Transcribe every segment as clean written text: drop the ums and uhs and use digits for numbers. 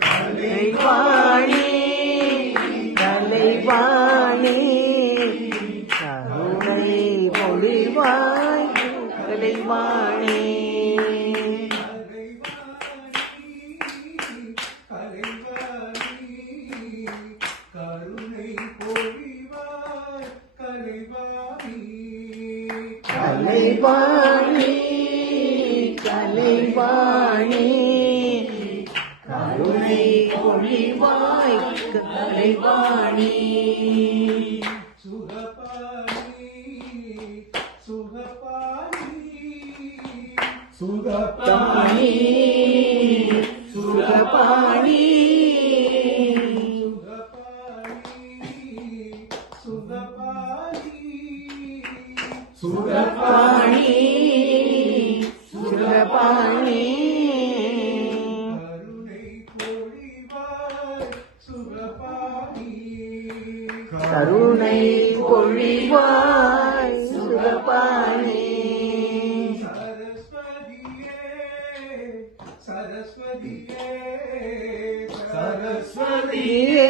கலைவாணி கலைவாணி கருணை பொழிவாய் கலைவாணி கலைவாணி கலைவாணி கருணை பொழிவாய் கலைவாணி சுகபாணி சுகபாணி சுகபாணி சுகபாணி சுகபாணி கருணை பொழிவாய் சுகபாணி சரஸ்வதியே சரஸ்வதியே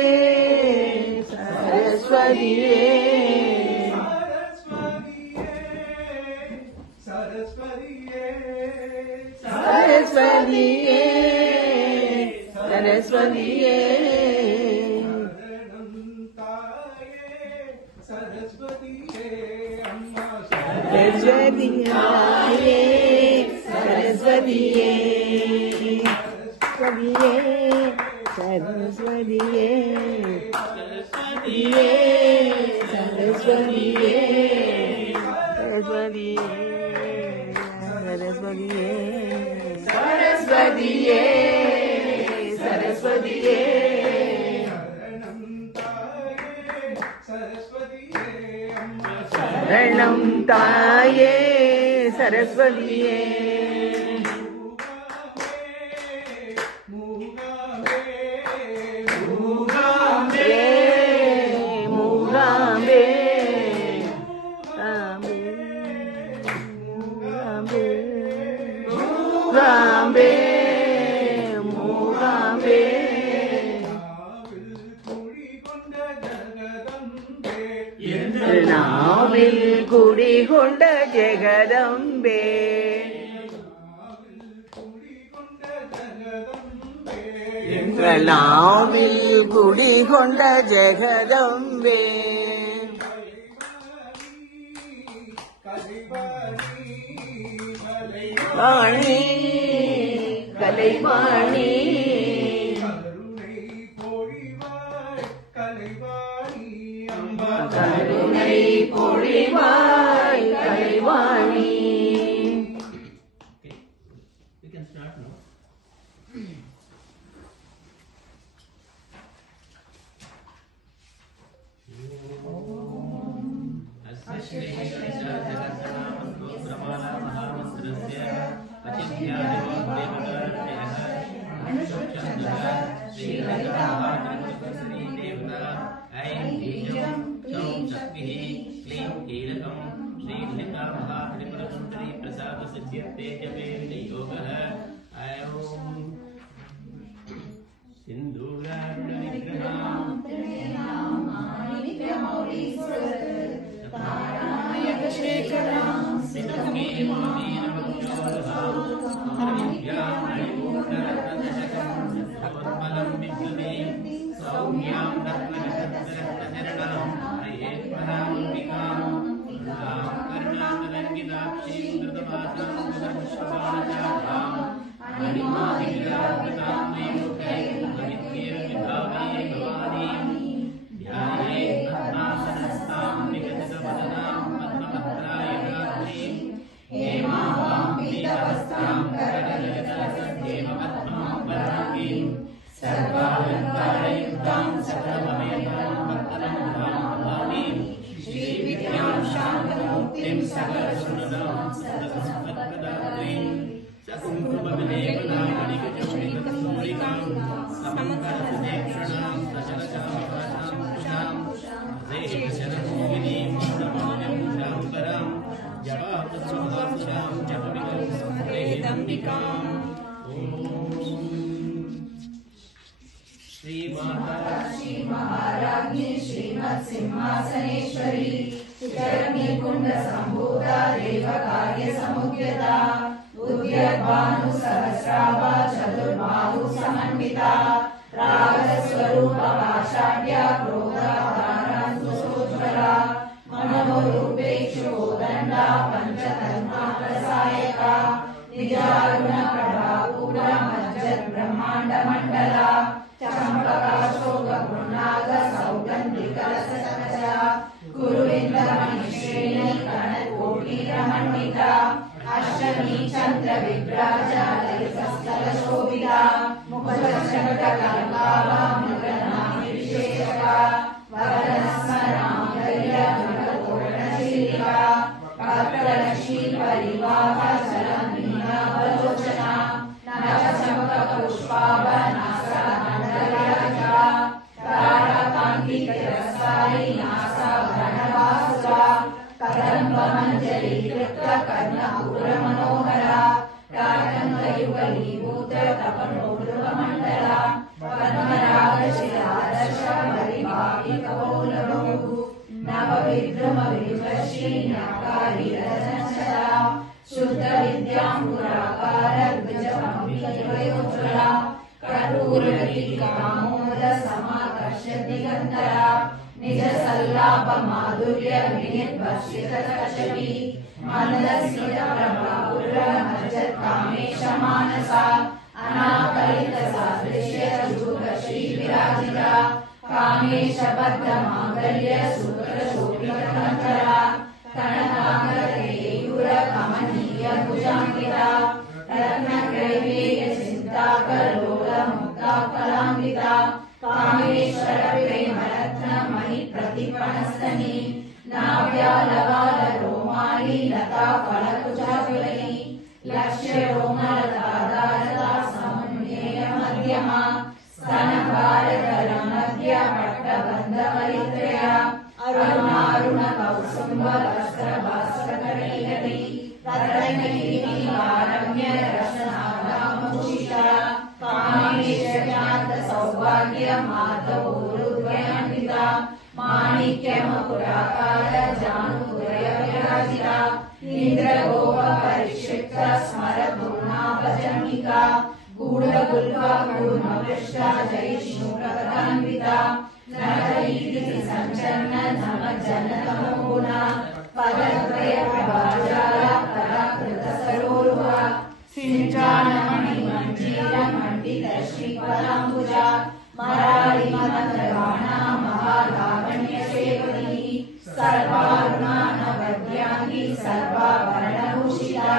சரஸ்வதியே சரஸ்வதியே சரஸ்வதியே சரஸ்வதியே சரஸ்வதியே சரஸ்வதியே சரஸ்வதியே சரஸ்வதியே சரஸ்வதியே சரஸ்வதியே சரஸ்வதியே சரணம் தாயே சரஸ்வதியே மூகாம்பே மூகாம்பே மூகாம்பே மூகாம்பே நாவில் குடிகொண்ட ஜெகதம்பே எங்கள் நாவில் குடிகொண்ட ஜெகதம்பே வாணி கலைவாணி கருணை பொழிவாய் Kalaivani. We can start now. Om Shri Mata Shri महाराज्ञी श्रीमत् Simhasaneshwari चित्रकुंड संभूता देव कार्य समुद्यता उद्यद्भानु सहस्राभा चतुर्बाहु समन्विता रागस्वरूप पाषाढ्या क्रोधाकारान्तुसोज्ज्वला मनोरूपेक्षु दण्डा पंचतन्मा प्रसायका निजारुण प्रभापूरा मज्जत् ब्रह्मांड मंडला चंपकाशोक गुणाग सौगंधिक रसकचा गुरुविंद मणिश्रेणी कणकोटि रमणिता अष्टमी चंद्र विभ्राजा ललितस्थल शोभिता मुखचंद्र कल्पावा मृगनामी विशेषका वरदस्मरामगल्य मृगतोरणशीलिका भक्तलक्ष्मी परिवाह चलमीना बलोचना नवचंपक पुष्पाभ नासा मंडलराजा ताराकांति तिरस्कारी नासा भरणवासुरा कदंब मंजरी कृत कर्णपूर मनोहरा टाटंकयुगलीभूत तपनोर्ध्वमंडला पद्मराग शिलादर्श परिभाविकवोलभू नवविद्रुम विवशी नाकारी रजनशला शुद्ध विद्यांकुराकार द्विजपंवियोज्ज्वला कर्पूरवती कामोद समाकर्ष दिगंतरा निज सल्लाप माधुर्य विनिर्भर्षित कशवी मंदस्मित प्रभापुर मज्जत् कामेश मानसा अनाकलित सादृश्य जुग श्री विराजिता कामेश बद्ध मांगल्य सूत्र शोभित कंकरा कनकांबर केयूर कमनीय भुजांकिता रत्न क्रैवेय चिंताकर लोल मुक्ता कलांकिता कामेश्वर प्रेम रत्न मणि प्रतिपणस्तनी नाव्यालवाल रोमाली लता फलकुचाकुली लक्ष्य रोमलतादारता समुन्नेय मध्यमा स्तन भारत मध्य पट्टबंध वलित्रया अरुणारुण कौसुंब वस्त्र भास्करीगति रत्नगिरि आरम्य रसनादामुषिता कामेश ज्ञात सौभाग्य माधवोरुद्वयान्विता माणिक्य मकुराकार जानुदय विराजिता इंद्र गोप परिक्षिप्त स्मर पूर्णाभजन्मिका गूढ़ गुल्फा कूर्म वृष्टा जयिष्णु प्रकटान्विता नरईति संचन्न नम जनतमोगुणा पदद्वय प्रभाजाला पराकृत सरोरुहा सिंचानमणि मंजीर मंडित श्रीपदाम्बुजा मराळि मदनगाना महालावण्य सेवनी सर्वारुणा नवद्यांगी सर्वाभरणभूषिता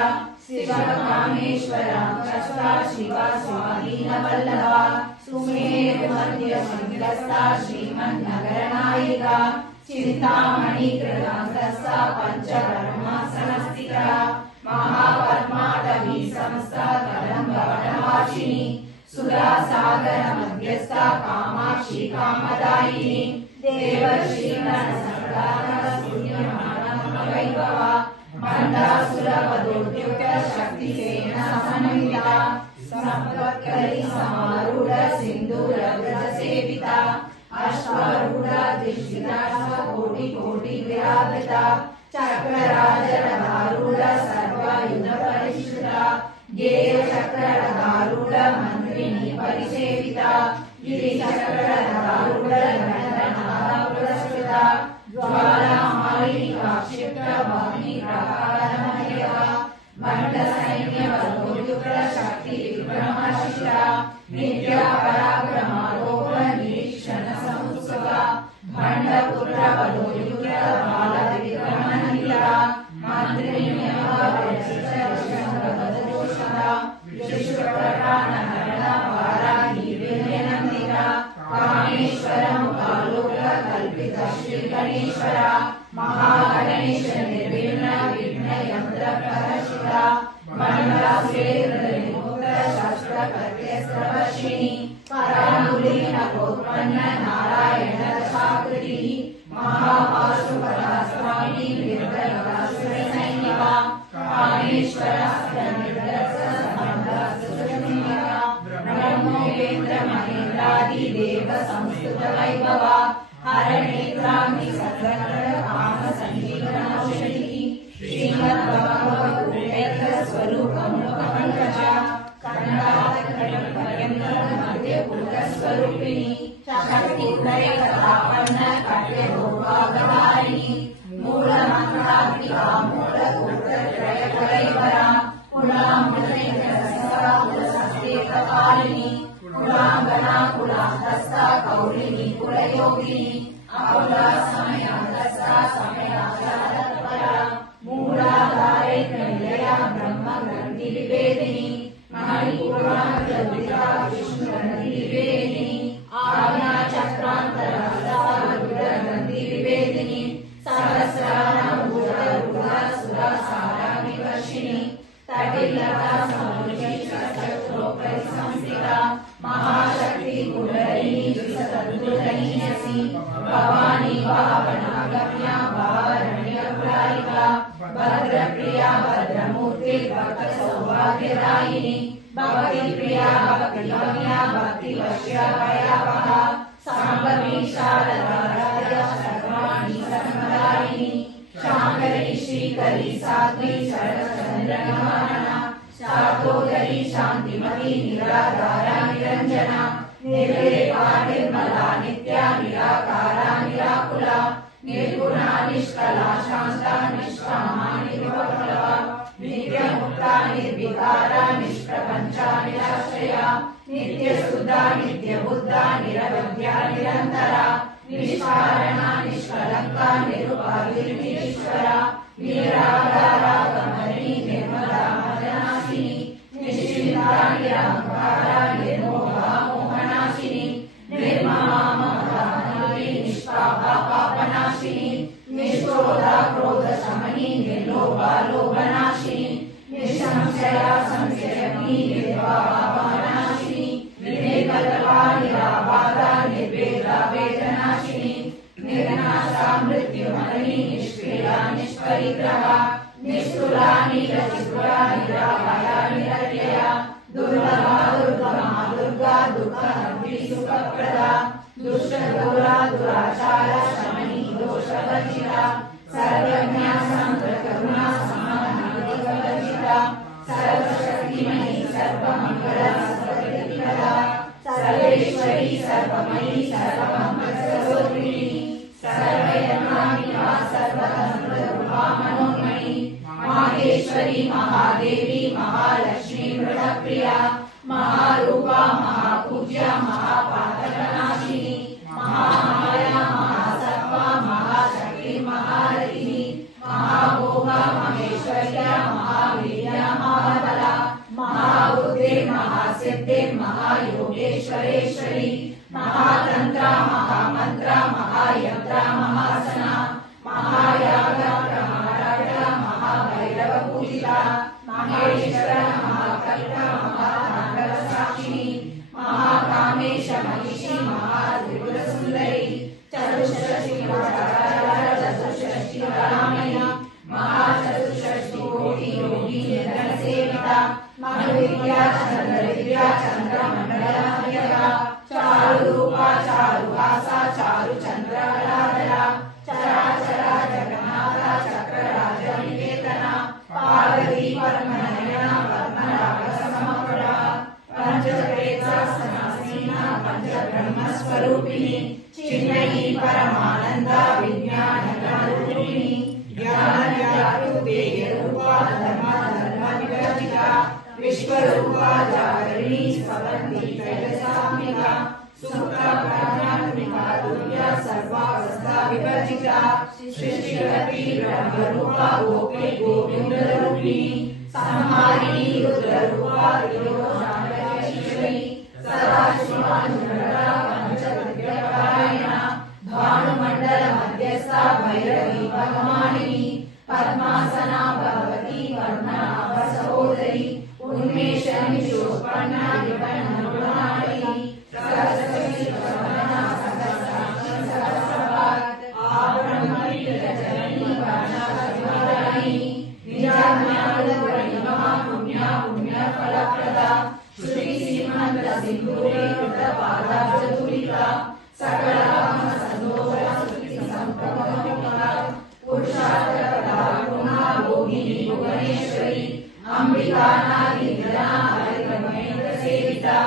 शिवकामेश्वरांकस्ता शिवा स्वाधीनवल्लभा सुमेरु मध्य सिंहस्था श्रीमन्नगरनायिका चिंतामणि कृतांकस्था पंचकर्मासनस्थिता महापद्माटवी संस्था कदम्बवनवासिनी सुरासागर मध्यस्था कामाक्षी कामदायिनी देवर्षि वैभवा मंदासुरवधोद्युक्त शक्तिसेन समन्विता संपत्करी समारूढ़ सिंधूरव्रज सेविता अश्वारूढ़ दिशिता कोटि कोटि विराजिता चक्रराजरधारूढ़ सर्वायुध परिष्कृता गेय चक्ररधारूढ़ मंत्रिणी परिसेविता गिरिचक्ररधारूढ़ गणधनादा पुरस्कृता ज्वालामालिनी काक्षिप्त वाग्नि प्रकारमयः मंड सैन्य बलोद्युक्त शक्ति विक्रमशिता विद्या पराक्रमालोक निरीक्षण समुत्सुका भंडपुत्र बलोद्युक्त बाल विक्रमनिता मंत्रिण्यः वज्रशंखगदोषदा विश्वप्रकारण वाराही विनयनन्दिता कामेश्वरं कालोक कल्पित श्री गणेश्वरा महागणेश निर्विघ्न विघ्न यंत्र प्रहर्षिता मंडलाश्रेर्निर्मुक्त शस्त्र प्रत्यस्त्रवशिनी करांगुलीनकोत्पन्न नारायण दशाकृति महापाशुपदास्वामी निर्दयितासुरसैनिका कामेश्वरास्त्र निर्दर्श ब्रह्मोपेन्द्र महेन्द्र चण्डादिदेव संस्तुत वैभवा हरनेत्राग्नि सकलकाम संजीवनौषधिः श्रीमद्भगवद्गीता स्वरूपमुपकल्पचा स्वरूपिणी शक्तित्रयकथापन्न कट्यभोगागधारिणी मूलमन्त्रात्मिका मूलकूटत्रयकलैवरा कुलाम्बुजैकपालिनी कुलाङ्गना कुलान्तस्था कौलिनी कुलयोगिनी अकुला समयान्तस्था समयाचारत्परा मूलाधारे निलया ब्रह्मग्रन्थिविभेदिनी मणिपूर्णाग्रन्थिका विष्णुग्रन्थिविभेदिनी आज्ञाचक्रान्तरग्रन्थिविभेदिनी सहस्रारम्भुजरुद्रसुरसाराविवर्षिणी तटिलता समुचितचक्रोपरिसंस्थिता महाशक्ति कुण्डलिनी विसतद्रुतनीयसी भवानी भावनागम्या भावरण्यकुलारिका भद्रप्रिया भद्रमूर्ति भक्तसौभाग्यदायिनी भक्तिप्रिया भक्तिगम्या भक्तिवश्या भयावहा साम्भवी शारदा सर्वाणि सर्वदायिनी शाङ्करी श्रीकरी साध्वी शरच्चन्द्रगमना शार्दोदरी शान्तिमती निराधारा निरञ्जना निर्लेपा निर्मला नित्या निराकारा निराकुला निर्गुणा निष्कला शान्ता निष्कामा निर्विकल्पा नित्यमुक्ता निर्विकारा निष्प्रपञ्चा निराश्रया नित्यशुद्धा नित्यबुद्धा निरवध्या निरन्तरा निष्कारणा निष्कलङ्का निरुपाधिर्निरीश्वरा निराधारा कमलिनी निर्मला मदनाशिनी निश्चिन्ता निरहङ्कारा निर्मोहा मोहनाशिनी निर्ममा ममता निष्पापा पापनाशिनी निष्क्रोधा क्रोधशमनी निर्लोभा लोभनाशिनी निसंशया संशयनी निर्भावनाशिनी निर्कल्पा निराबाधा निर्वेदा वेदनाशिनी निर्नाशा मृत्युमरणी निष्क्रिया निष्परिग्रहा निष्ठुला निरचिपुरा निरामया निरत्यया दुर्लभा दुर्गमा दुर्गा दुःखहन्त्री सुखप्रदा दुष्टदूरा दुराचारा शमनी दोषवर्जिता सर्वज्ञा सान्द्रकरुणा समानाधिकवर्जिता सर्वशक्तिमयी सर्वमङ्गला सर्वप्रदा सर्वेश्वरी सर्वमयी सर्वमङ्गलस्वरूपिणी सर्वयज्ञानिका सर्वतन्त्ररूपा मनोन्मयी माहेश्वरी महादेवी महालक्ष्मी मृतप्रिया महारूपा महापूज्या महापातकनाशिनी महामाया महासत्त्वा महाशक्ति महारथिनी महाभोगा महेश्वर्या महावीर्या महाबला महाबुद्धे महासिद्धे महायोगेश्वरेश्वरी महातन्त्रा महामन्त्रा महायन्त्रा महासना महायागा महाराजा महाभैरवपूजिता महेश्वर महाकल्पा महाताण्डवसाक्षिणी महाकामेश महिषी महात्रिपुरसुन्दरी चतुष्षष्टिरामया महाचतुष्षष्टिकोटि योगी निर्धनसेविता महाविद्या चन्द्रविद्या चन्द्रमण्डलमध्यगा चारुरूपा चारुहासा चारुचन्द्रकलाधरा चराचरा जगन्नाथा चक्रराजनिकेतना पार्वती परमनयना पद्मरागसमप्रभा पंचप्रेतासनासीना पंचब्रह्मस्वरूपिणी चिन्मयी परमानन्दा विज्ञानरूपिणी ज्ञानव्याप्तिरूपा धर्मविवर्जिता विश्वरूपा जागरिणी स्पवन्ती त्रैलोक्यात्मिका सुप्ता प्रज्ञात्मिका दुर्या सर्वावस्था विवर्जिता सृष्टिकर्त्री ब्रह्मरूपा गोपी गोविन्दरूपिणी संहारिणी रुद्ररूपा ईश्वरी सदाशिवानुग्रहा पंचविद्यापरायणा भानुमण्डल मध्यस्था भैरवी भगवानिनी पद्मासना भगवती पद्मनाभ सहोदरी उन्मेषणी शोषपन्ना विपन्नगुणाणी सरस्वती प्रसन्ना सहस्राक्षी सहस्रपाद आब्रह्मणि वर्णकविवरायिणी निजाज्ञानगुणिमा पुण्या पुण्यफलप्रदा श्री श्रीमन्त सिंधुरे कृतपादा सकल काम संतोष सुखी संपदा पुरुषार्थ प्रदा गुणा भोगिनी भुवनेश्वरी अंबिका नारी निधना हरिमहेंद्र सेविता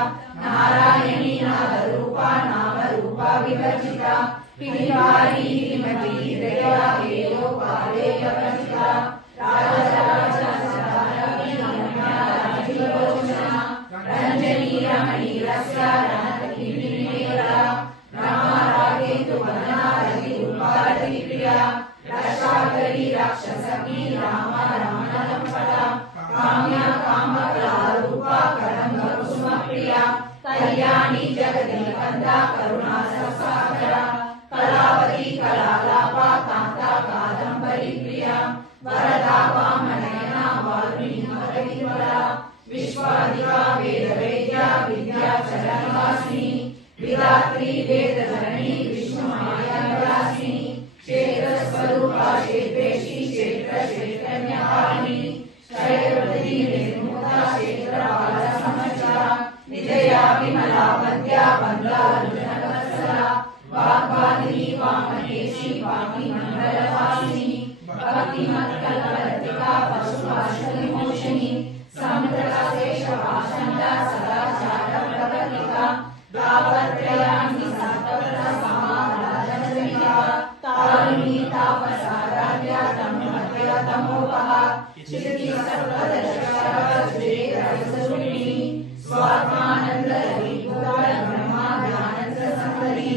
नारायणी नाद रूपा नाम रूपा विवर्जिता पिंगारी हिमती दया हेयो पाले विवर्जिता रंजनी रमणी रस्या रणकी विनिमेरा रमा रागेतु वदना रवि रूपा रवि प्रिया रक्षाकरी राक्षसकी रामा रमणलंपटा काम्या कामकला रूपा कदम्ब कुसुम प्रिया कल्याणी जगदी कंदा करुणा सागरा कलावती कलालापा कांता कादंबरी प्रिया वरदा वामनयना वाल्मीकि मधुरिवरा विश्वादिका वेद वेद्या विद्याचरणवासिनी विधात्री वेद जननी विष्णु माया निवासिनी क्षेत्र स्वरूपा क्षेत्रेशी क्षेत्र चैतन्यकारिणी क्षयवती निर्मुक्ता क्षेत्र बाल समर्चिता विजया विमला वद्या बंदा वत्सला वाग्वादिनी वामकेशी वाणी मंगलवासिनी भक्तिमत्कल्पलतिका पशुपाशविमोचनी समृता शेषपाषण्डा सदाचार प्रवर्तिका तापत्रयाणि सप्तव्रता समाराधनसंहिता तारुणी तापसाराध्या तमोमध्या तमोपहा चित्तिसर्वदर्शकस्वेदरसरूपिणी स्वात्मानन्दलहरी ब्रह्मा ज्ञानरससंहरी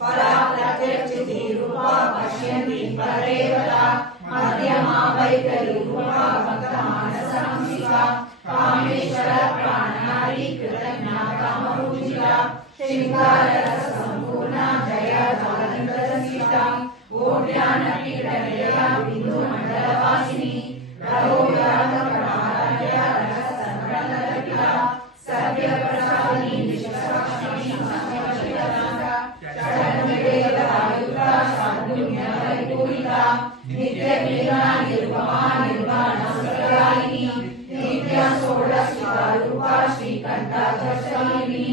परा प्रत्यक्षिति रूपा पश्यन्ति परेवता मध्यमा वैखरी रूपा भक्तमानसंसिका कामेश्वर प्राणनारी कृतज्ञा कामपूजिता श्रृंगाररससम्पूर्णा जया जालन्धरसीता ओड्यानपीठनिलया बिन्दुमण्डलवासिनी रघोव्याघ्रप्राणाढ्या रससंवरणललिता सर्वप्रसादिनी विश्वसाक्षिणी संवशिता षड्वेदयुक्ता शान्तिर्वैपूरिता नित्यक्रीडा निर्ममा निर्वाणसुरदायिनी नित्या षोडशिका रूपा श्रीकण्ठाक्षरिणी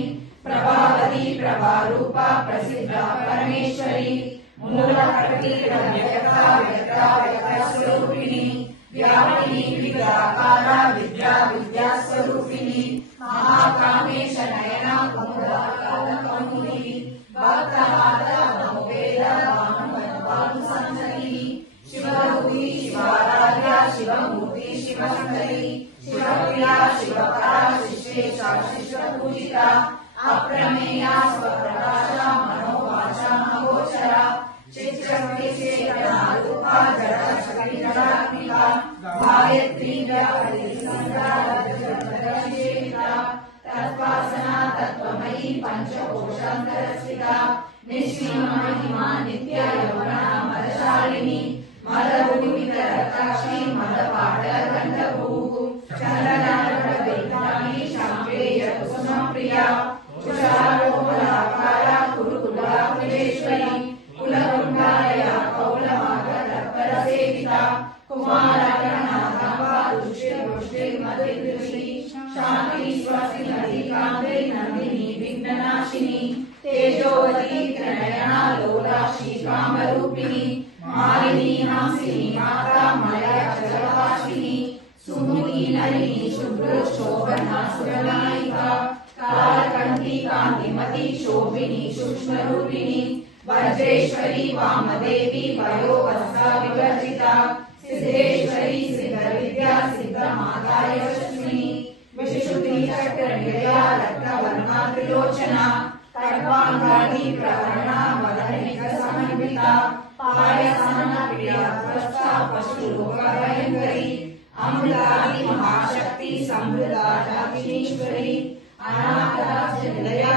प्रभावती प्रभारूपा प्रसिद्धा परमेश्वरी मूलप्रकृति व्यक्ता व्यक्ता व्यक्तस्वरूपिणी व्यापिनी विद्याकारा विद्या विद्यास्वरूपिणी महाकामेश नयना कुमुदी भक्तमाता भवेद भानुसंसरी शिवरूपी शिवाराध्या शिवमूर्ति शिवसुंदरी शिवप्रिया शिवपरा शिष्येशा शिष्यपूजिता अप्रमेया स्वप्रकाशा मनोवाचा महोचरा चित्तशक्तिचेतना रूपा जड़ा शक्तिजडात्मिका गायत्री व्याहरिसंध्या तत्पासना तत्त्वमयी पंचकोशान्तरस्थिता निष्क्रियमहिमा नित्य यौवना मदशालिनी मदभूमितरताक्षी मदपाटलगण्डभूः चन्दनार्कवैतानि शाम्पेय कुसुमप्रिया तुषारोपलाकारा कुरुकुलाकुलेश्वरी कुलकुण्डालया कौलमागतत्परसेविता कुमारकर्णाकाम्बा तुष्टिर्पुष्टिर्मतिर्दृशी शान्ति स्वस्ति कान्ते नन्दिनी विघ्ननाशिनी तेजोवती त्रिनयना लोलाक्षी कामरूपिणी मालिनी हंसिनी माता मलयाचलवासिनी सुमुखी नलिनी शुभ्रशोभना सुरनायिका कालकण्ठी कान्तिमती शोभिनी सूक्ष्मरूपिणी वज्रेश्वरी वामदेवी वयोवस्ता विवर्जिता सिद्धेश्वरी सिद्धविद्या सिद्धमाता यशस्विनी विशुद्धि चक्रनिलया रक्तवर्णा त्रिलोचना खड्गाङ्गानि प्रहरणा वदनैकसमन्विता पायसानप्रिया त्वष्टा पशुलोकभयङ्करी अमृतादि महाशक्ति समृद्धा दक्षिणेश्वरी अनाथा निलया